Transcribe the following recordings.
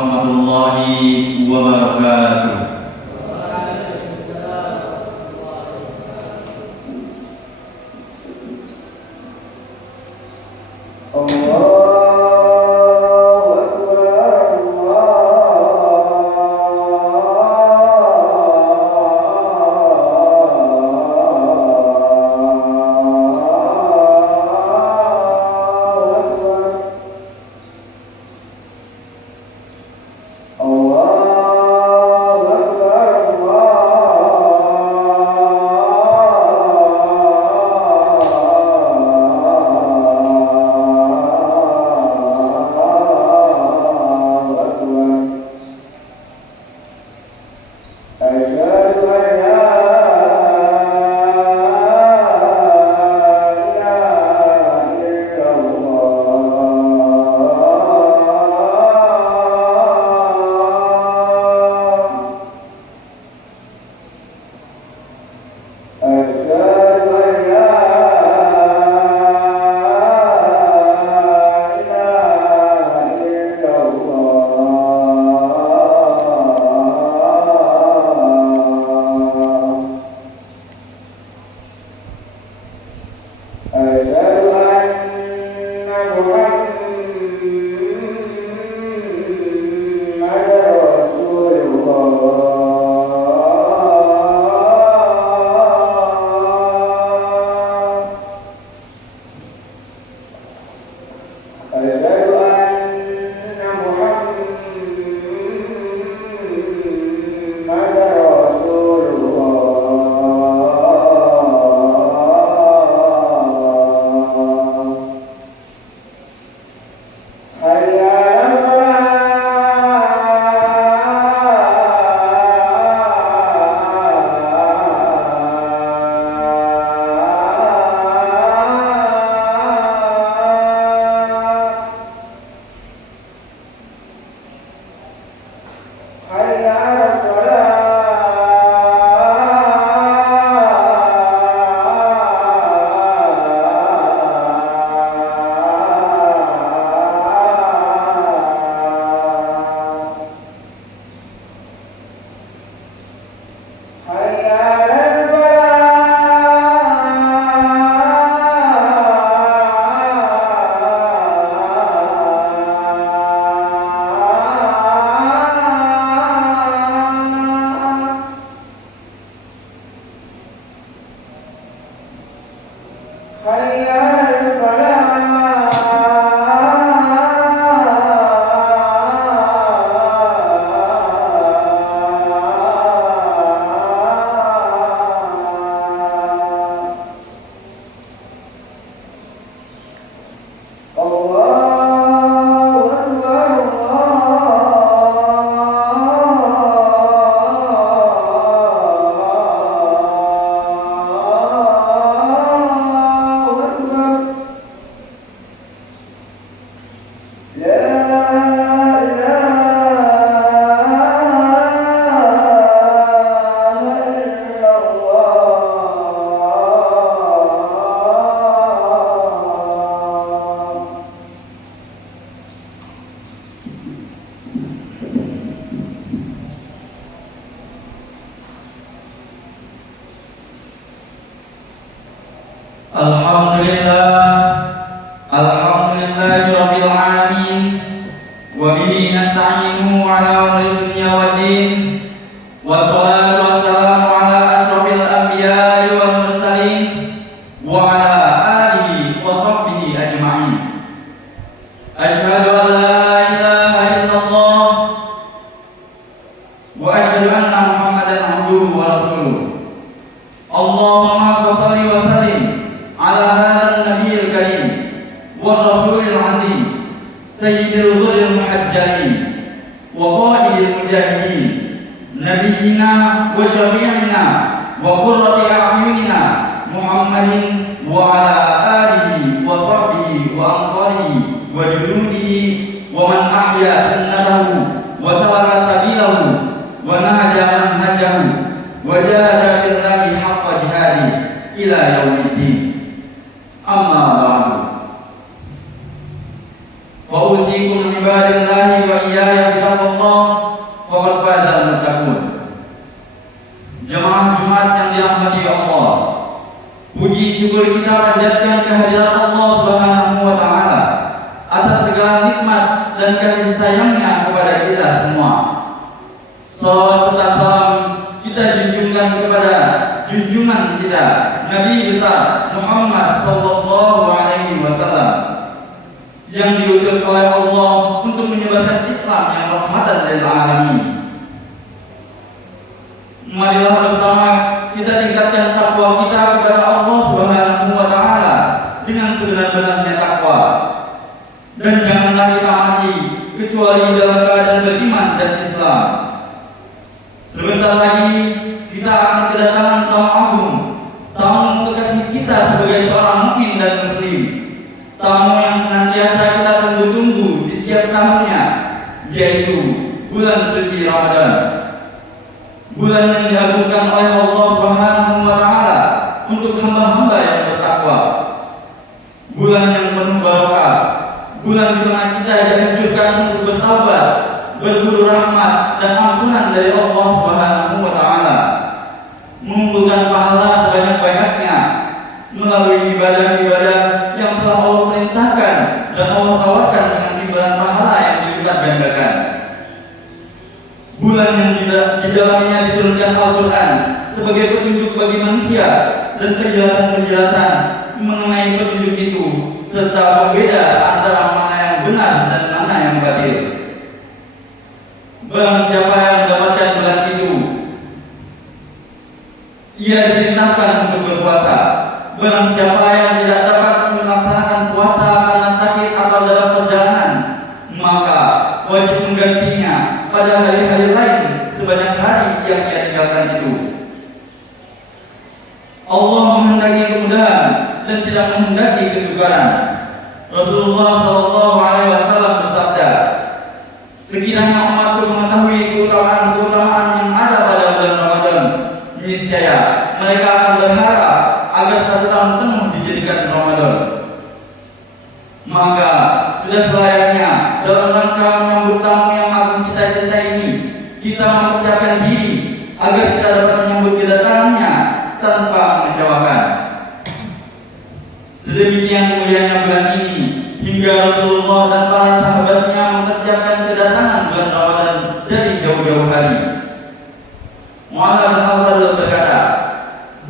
warahmatullahi wabarakatuh. Alhamdulillahirabbil alamin wa bihi nasta'inu ala umuri dunya waddin wassalatu wassalamu ala asyrofil anbiya'i wal mursalin wa ala alihi wa sahbihi ajma'in. Asyhadu an la ilaha illallah wa asyhadu anna Muhammadan abduhu wa rasuluh. Allahumma shalli wa sallim ala hadzal nabiyil karim wa rasulil azim sayyidil ghurril muhajjalin wa qaidil mujahidin nabiyyina wa syafi'ina wa qurrati a'yunina Muhammadin wa ala alihi wa sahbihi wa ansarihi wa junudihi wa man ahya sunnatahu wa salaka sabilahu wa nahaja manhajahu wa jahada billahi haqqa jihadi ila yaumiddin. Amma ba'du. Fa usikum ibadallahi wa iyaya kitabullah faqad fazal muttaqun. Jemaah Jumat yang dirahmati Allah, puji syukur kita panjatkan kehadiran Allah Subhanahu wa taala atas segala nikmat dan kasih sayangnya kepada kita semua. Salawat serta salam kita junjungkan kepada junjungan kita Nabi besar Muhammad sallallahu alaihi wasallam yang diutus oleh Allah untuk menyebarkan Islam yang rahmatan lil alamin. Marilah bersama kita tingkatkan takwa kita kepada Allah Subhanahu wa taala dengan sebenar-benarnya takwa. Dan janganlah kita mati kecuali dalam keadaan beriman dan Islam. Sebentar lagi kita akan kedatangan tamu agung, tamu kekasih kita sebagai seorang mukmin dan muslim, tamu yang senantiasa kita tunggu-tunggu di setiap tahunnya, yaitu bulan suci Ramadan. Bulan yang diagungkan oleh Allah Subhanahu wa taala untuk hamba-hamba yang bertakwa. Bulan yang penuh barokah, bulan di mana kita dianjurkan untuk bertaubat, berburu rahmat dan ampunan dari Allah Subhanahu wa taala, mengumpulkan pahala sebanyak-banyaknya melalui ibadah-ibadah yang telah Allah perintahkan dan Allah tawarkan dengan imbalan pahala yang dilipat gandakan. Bulan yang di dalamnya diturunkan Al-Quran sebagai petunjuk bagi manusia dan penjelasan-penjelasan mengenai petunjuk itu serta pembeda antara mana yang benar dan mana yang batil. Barang siapa yang mendapatkan bulan itu, ia diperintahkan untuk berpuasa. Barang siapa yang tidak dapat melaksanakan puasa karena sakit atau dalam perjalanan, maka wajib menggantinya pada hari-hari lain sebanyak hari yang ia tinggalkan itu. Allah menghendaki kemudahan dan tidak menghendaki kesukaran. Rasulullah SAW bersabda, sekiranya umatku mengetahui keutamaan-keutamaan yang ada pada bulan Ramadan, niscaya mereka akan berharap agar 1 tahun penuh dijadikan Ramadan. Maka sudah selayaknya dalam rangka menyambut tamu yang agung kita cintai ini, kita mempersiapkan diri agar kita dapat menyambut kedatangannya tanpa mengecewakan. Sedemikian mulianya bulan ini hingga Rasulullah dan para sahabatnya mempersiapkan kedatangan bulan Ramadan dari jauh-jauh hari. Mu'adz bin Al-Fadl berkata,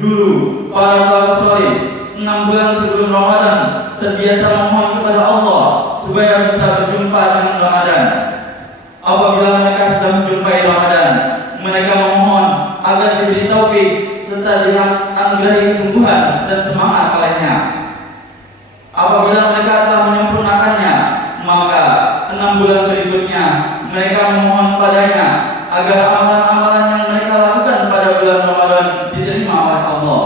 dulu para salafus saleh 6 bulan sebelum Ramadan terbiasa memohon kepada Allah supaya bisa berjumpa dengan Ramadan. Apabila mereka sudah menjumpai Ramadan, mereka memohon agar diberi taufik serta dianugerahi kesungguhan dan semangat olehnya. Apabila mereka telah menyempurnakannya, maka 6 bulan berikutnya mereka memohon padanya agar amalan-amalan yang mereka lakukan pada bulan Ramadan diterima oleh Allah.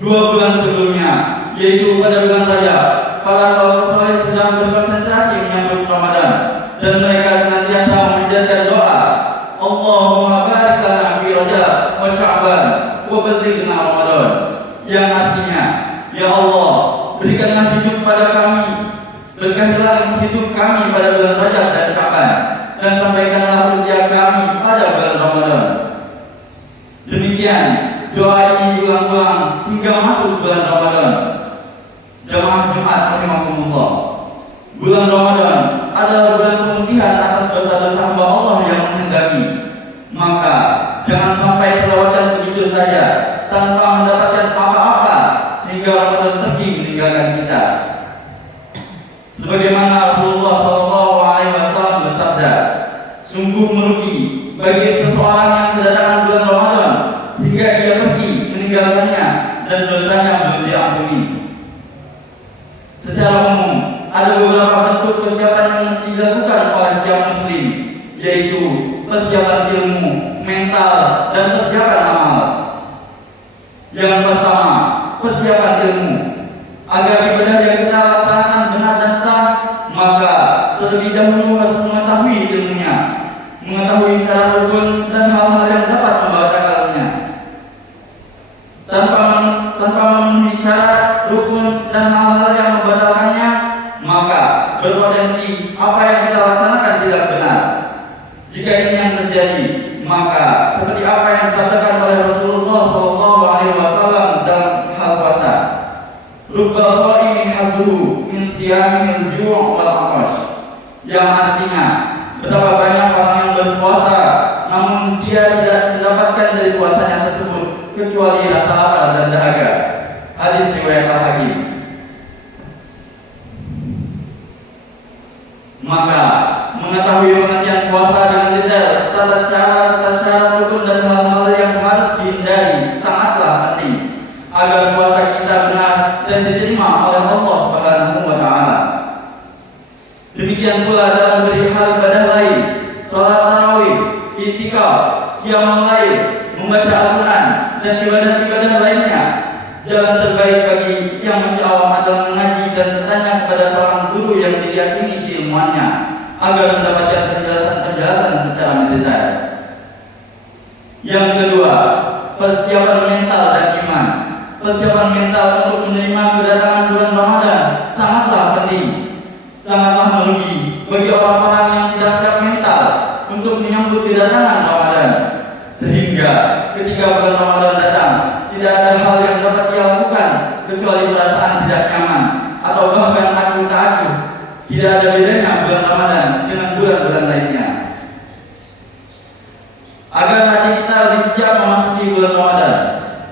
2 bulan sebelumnya, yaitu pada bulan Rajab, para salafus saleh sedang berkonsentrasi menyambut Ramadan dan mereka senantiasa memanjatkan doa, Allahumma barik lana fi Rajab wa Sya'ban wa ballighna Ramadan, yang artinya, ya Allah, berikanlah hidup pada kami, berkahilah hidup kami pada bulan Rajab dan Sya'ban, dan sampaikanlah usia kami pada bulan Ramadan. Demikian doa ini diulang-ulang hingga masuk bulan Ramadan. Jemaah Jumat rahimakumullah, bulan Ramadan adalah bulan pemutihan atas dosa-dosa hamba Allah yang menghendaki. Maka jangan sampai terlewatkan begitu saja tanpa mendapatkan apa-apa sehingga Ramadan pergi meninggalkan kita. Sebagaimana Rasulullah SAW bersabda, sungguh merugi bagi seseorang yang kedatangan bulan Ramadan hingga ia pergi meninggalkannya dan dosanya belum diampuni. Secara umum, ada beberapa bentuk persiapan yang mesti dilakukan oleh setiap muslim, yaitu persiapan ilmu, mental, dan persiapan amal. Yang pertama, persiapan ilmu. Agar ibadah yang kita laksanakan benar dan sah, maka terlebih dahulu harus mengetahui ilmunya, mengetahui syarat rukun dan hal-hal yang dapat membatalkannya. Tanpa memenuhi syarat rukun dan hal-hal yang membatalkannya, maka berpotensi apa yang kita laksanakan nafsuhu min siyamil ju' wal 'atash, yang artinya betapa banyak orang yang berpuasa namun dia tidak mendapatkan dari puasanya tersebut kecuali rasa lapar dan dahaga. Hadis riwayat Al-Hakim. Maka mengetahui pengertian puasa dengan detail, tata cara serta syarat rukun dan hal-hal yang harus dihindari sangatlah penting agar puasa kita benar dan diterima oleh Allah Subhanahu wa taala. Demikian pula dalam berbagai ibadah lain, salat tarawih, i'tikaf, qiyamul lail, membaca Al-Qur'an dan ibadah-ibadah lainnya. Jalan terbaik bagi yang masih awam adalah mengaji dan bertanya kepada seorang guru yang diyakini keilmuannya agar mendapatkan penjelasan secara mendetail. Yang kedua, persiapan mental dan iman. Persiapan mental untuk menerima kedatangan bulan Ramadan sangatlah penting. Sangatlah merugi bagi orang-orang yang tidak siap mental untuk menyambut kedatangan Ramadan, sehingga ketika bulan Ramadan datang tidak ada hal yang dapat dia lakukan kecuali perasaan tidak nyaman atau bahkan acuh tak acuh. Tidak ada bedanya bulan Ramadan dengan bulan-bulan lainnya. Agar hati kita lebih siap memasuki bulan Ramadan,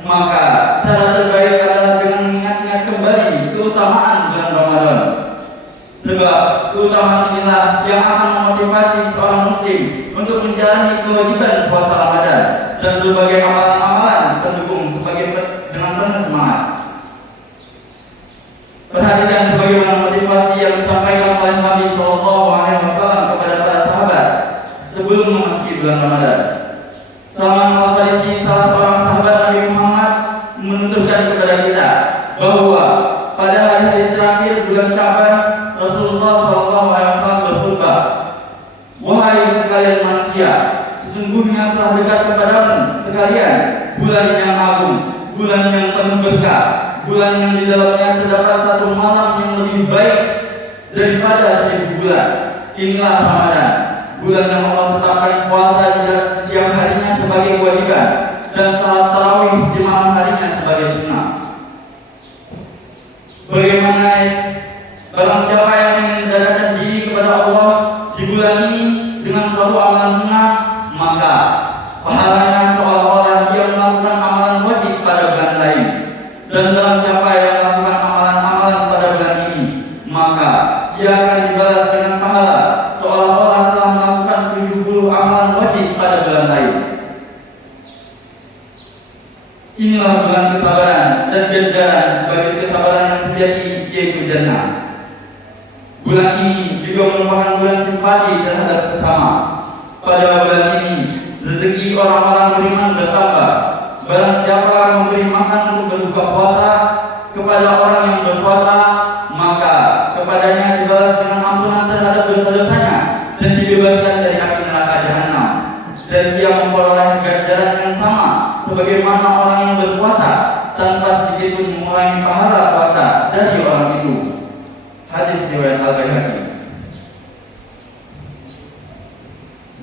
maka cara terbaik adalah dengan mengingat-ingat kembali keutamaan bulan Ramadan. Sebab keutamaan inilah yang akan memotivasi seorang muslim untuk menjalani kewajiban puasa Ramadan dan berbagai amalan-amalan pendukung dengan penuh semangat. Perhatikan sebagaimana motivasi yang disampaikan oleh Nabi SAW kepada para sahabat sebelum memasuki bulan Ramadan. Salman Al-Farisi, salah seorang sahabat Nabi Muhammad, menuturkan kepada kita bahwa pada hari-hari terakhir bulan Syaban, Rasulullah SAW berkhutbah, "Wahai sekalian manusia, sesungguhnya telah dekat kepadamu sekalian bulan yang agung, bulan yang penuh berkah, bulan yang di dalamnya terdapat satu malam yang lebih baik daripada 1000 bulan. Inilah Ramadan, bulan yang Allah tetapkan puasa di siang harinya sebagai kewajiban dan salat tarawih di malam harinya sebagai sunnah. Bagaimana barang siapa yang ingin mendekatkan diri kepada Allah di bulan ini dengan suatu amalan sunnah, maka pahalanya seolah-olah dia melakukan amalan wajib pada bulan lain. Dan barang siapa yang melakukan amalan-amalan pada bulan ini, maka dia akan dibalas dengan pahala seolah-olah telah melakukan 70 amalan wajib pada bulan lain. Inilah bulan kesabaran dan ganjaran bagi kesabaran yang sejati, yaitu jannah. Bulan ini juga merupakan bulan simpati terhadap sesama. Pada bulan ini rezeki orang-orang beriman bertambah. Barang siapa memberi makan untuk berbuka puasa kepada orang yang berpuasa, maka kepadanya dibalas dengan ampunan terhadap dosa-dosanya dan dibebaskan dari api neraka jahanam. Dan dia memperoleh ganjaran yang sama sebagaimana orang yang berpuasa tanpa sedikit pun mengurangi pahala puasa dari orang itu. Hadis riwayat Al-Baihaqi.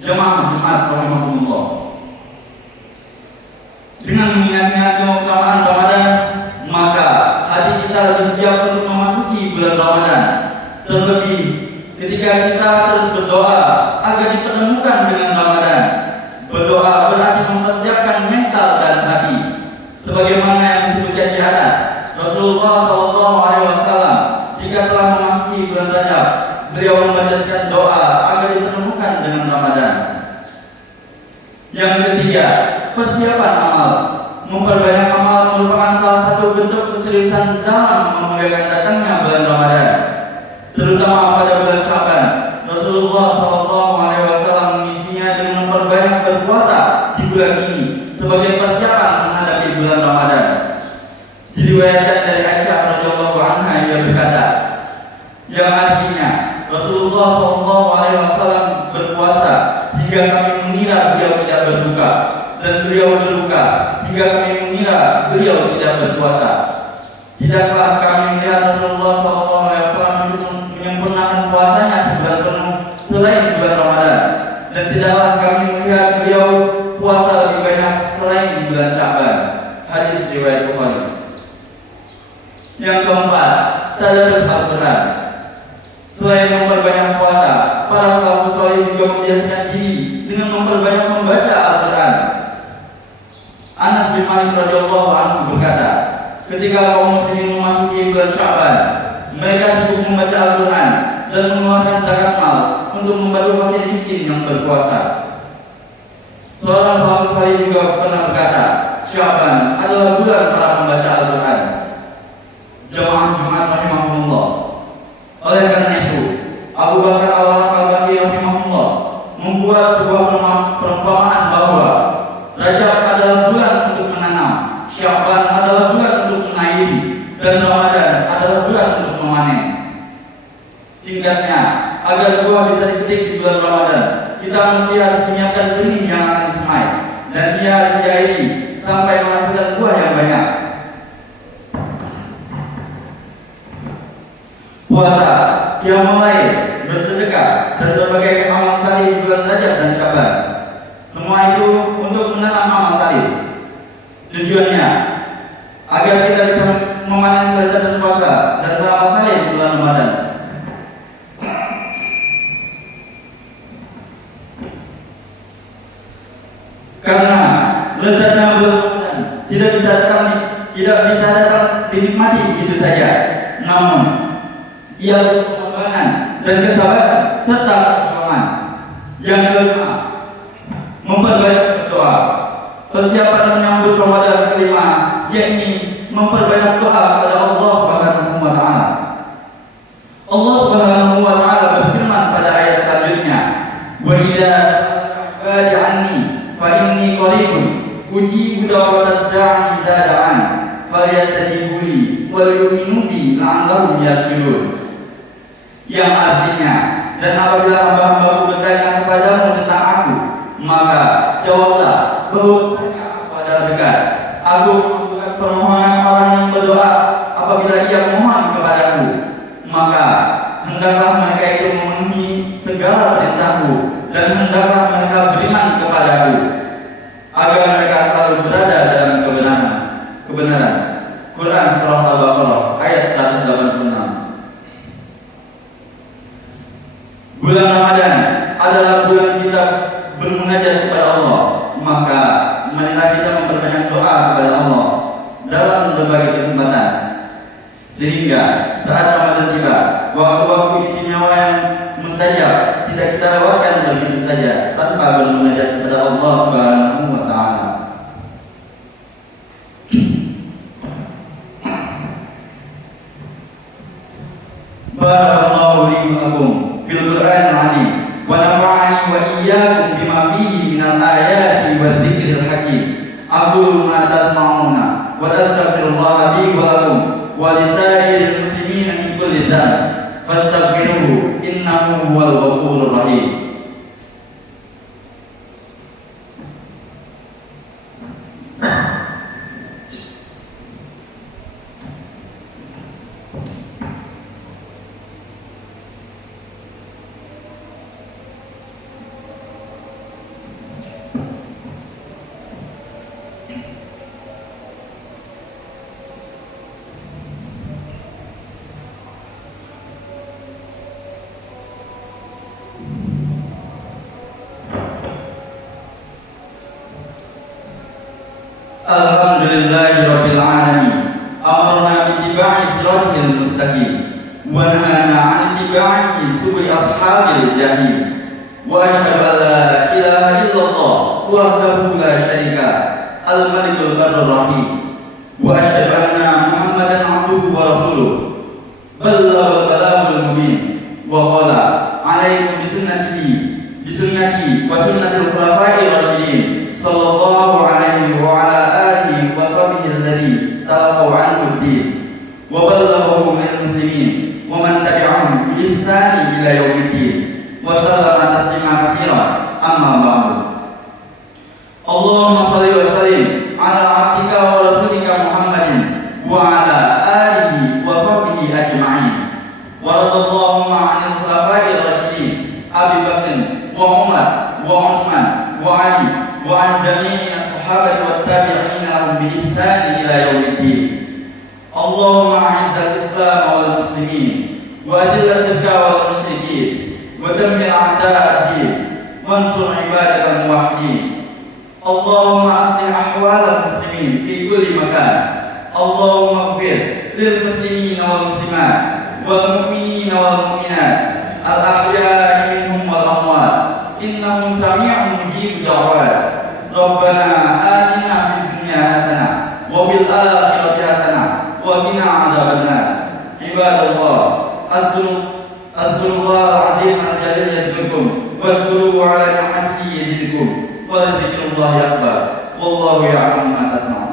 Jemaah Jumat rahimahumullah, dengan mengingat-ingat keutamaan Ramadan, maka hati kita lebih siap untuk memasuki bulan Ramadan. Terlebih ketika kita terus berdoa agar dipertemukan dengan Ramadan. Berdoa berarti mempersiapkan mental dan hati. Sebagaimana yang disebutkan di atas, Rasulullah SAW jika telah memasuki bulan Rajab, beliau membacakan doa agar dipertemukan dengan Ramadan. Yang ketiga, persiapan amal. Memperbanyak amal merupakan salah satu bentuk keseriusan dalam memuliakan datangnya bulan Ramadan, terutama pada bulan Syaban. Rasulullah SAW mengisinya dengan memperbanyak berpuasa di bulan ini sebagai persiapan menghadapi bulan Ramadan. Diriwayatkan dari Aisyah radhiyallahu anha, ia berkata, yang artinya Rasulullah SAW berpuasa hingga kami mengira beliau tidak berbuka, dan beliau berbuka hingga kami mengira beliau tidak berpuasa. Tidaklah kami melihat Rasulullah SAW menyempurnakan puasanya sebulan penuh selain bulan Ramadan, dan tidaklah kami melihat beliau puasa lebih banyak selain di bulan Syaban. Hadis riwayat Bukhari. Yang keempat, tadarus membiasakan diri dengan memperbanyak membaca Al-Quran. Anas bin Malik radhiyallahu anhu berkata, ketika kaum muslimin memasuki bulan Sya'ban, mereka sibuk membaca Al-Quran dan mengeluarkan zakat mal untuk membantu fakir miskin yang berpuasa. Seorang sahabat salih juga pernah berkata, Sya'ban adalah bulan para pembaca Al-Quran. Jamaah Jumat rahimahumullah. Oleh karena itu, Abu Bakar Al-Baqi rahimahullah membuat sebuah perumpamaan bahwa Rajab adalah bulan untuk menanam, Sya'ban adalah bulan untuk mengairi, dan Ramadan adalah bulan untuk memanen. Singkatnya, agar buah bisa dipetik di bulan Ramadan, kita mesti harus menyiapkan benih yang akan disemai, dan ia harus diairi sampai menghasilkan buah yang banyak. Puasa, qiyamul lail, bersedekah, dan berbagai amal salih di bulan Rajab dan Sya'ban. Semua itu untuk menanam amal salih. Tujuannya agar kita bisa memanen lezat puasa dan beramal salih di bulan Ramadan. Karena lezatnya bulan Ramadan tidak bisa datang dinikmati begitu saja, namun ia butuh pengorbanan dan kesabaran serta perjuangan. Yang kelima, memperbanyak berdoa. Persiapan menyambut Ramadan kelima, yakni memperbanyak doa kepada Allah Subhanahu wa taala. Allah Subhanahu wa taala berfirman pada ayat selanjutnya, "Wa idza sa'alaka 'anni fa inni qaribun ujibu da'watad da'i idza da'an falyastajibu li wal yu'minu bi la'allahum yarshudun." Yang artinya, dan apabila hamba-hambaku bertanya kepadamu tentang aku, maka jawablah bahwa aku adalah dekat. Aku mengabulkan permohonan orang yang berdoa apabila ia memohon kepadaku. Maka hendaklah mereka itu memenuhi segala perintahku, dan hendaklah mereka beriman kepadaku, agar mereka selalu berada dalam kebenaran. Quran Surah Al-Baqarah ayat 186. Bulan Ramadan adalah bulan kita bermunajat kepada Allah, maka marilah kita memperbanyak doa kepada Allah dalam berbagai kesempatan, sehingga saat Ramadan tiba, waktu-waktu istimewa yang mustajab tidak kita lewatkan begitu saja tanpa bermunajat kepada Allah Subhanahu wa taala. Barakallahu li wa lakum fil Qur'anil azim wa nafa'ani wa iyyakum bima fihi minal ayati wa dzikril hakim. Aqulu ma tasma'una wa astaghfirullah li wa lakum wa lisairil muslimin min kulli dhanb fastaghfiruhu innahu huwal ghafurur rahim. Alhamdulillahirabbil alamin. Amarna bittiba'i siratal mustaqim wa nahana 'an ittiba'i subul ashabil jahim. Wa asyhadu an la ilaha illallah wahdahu la syarika al-malikul barrur rahim. Wa asyhadu anna Muhammadan 'abduhu wa rasuluh. Ballaghal balaghul mubin. Wa qala 'alaikum bisunnati wa sunnatil khulafa'ir rasyidin sallallahu alaihi wa ala alihi wa sahbihi alladhi talaqaw anhu ad-din wa ballaghahu lil muslimin wa man tabi'ahum bi ihsani ila yaumiddin wa sallama tasliman katsiran amma ba'du. Allahumma shalli wa sallim ala abdika wa rasulika Muhammadin wa ala alihi wa sahbihi ajma'in. Wa radallahu 'anil khulafa'ir rasyidin Abi Bakr wa Umar wa Utsman wa Ali wa an jami'i as-sahabati wat tabi'in lahum bi ihsan ila yaumiddin. Allahumma a'izzal Islam wal muslimin wa adhill ash-shirka wal musyrikin wa dammir a'da' ad-din وانصر عبادك الموحدين. اللهم أصلح أحوال المسلمين في كل مكان. اللهم اغفر للمسلمين والمسلمات والمؤمنين والمؤمنات الأحياء منهم والأموات، إنه سميع مجيب دعوات. ربنا آتنا في الدنيا حسنة وفي الآخرة حسنة وقنا عذاب النار. عباد الله، أذكر الله العظيم الجليل يذكركم، واشكروه على نعمته يزدكم، ولذكر الله أكبر، والله يعلم ما تصنعون.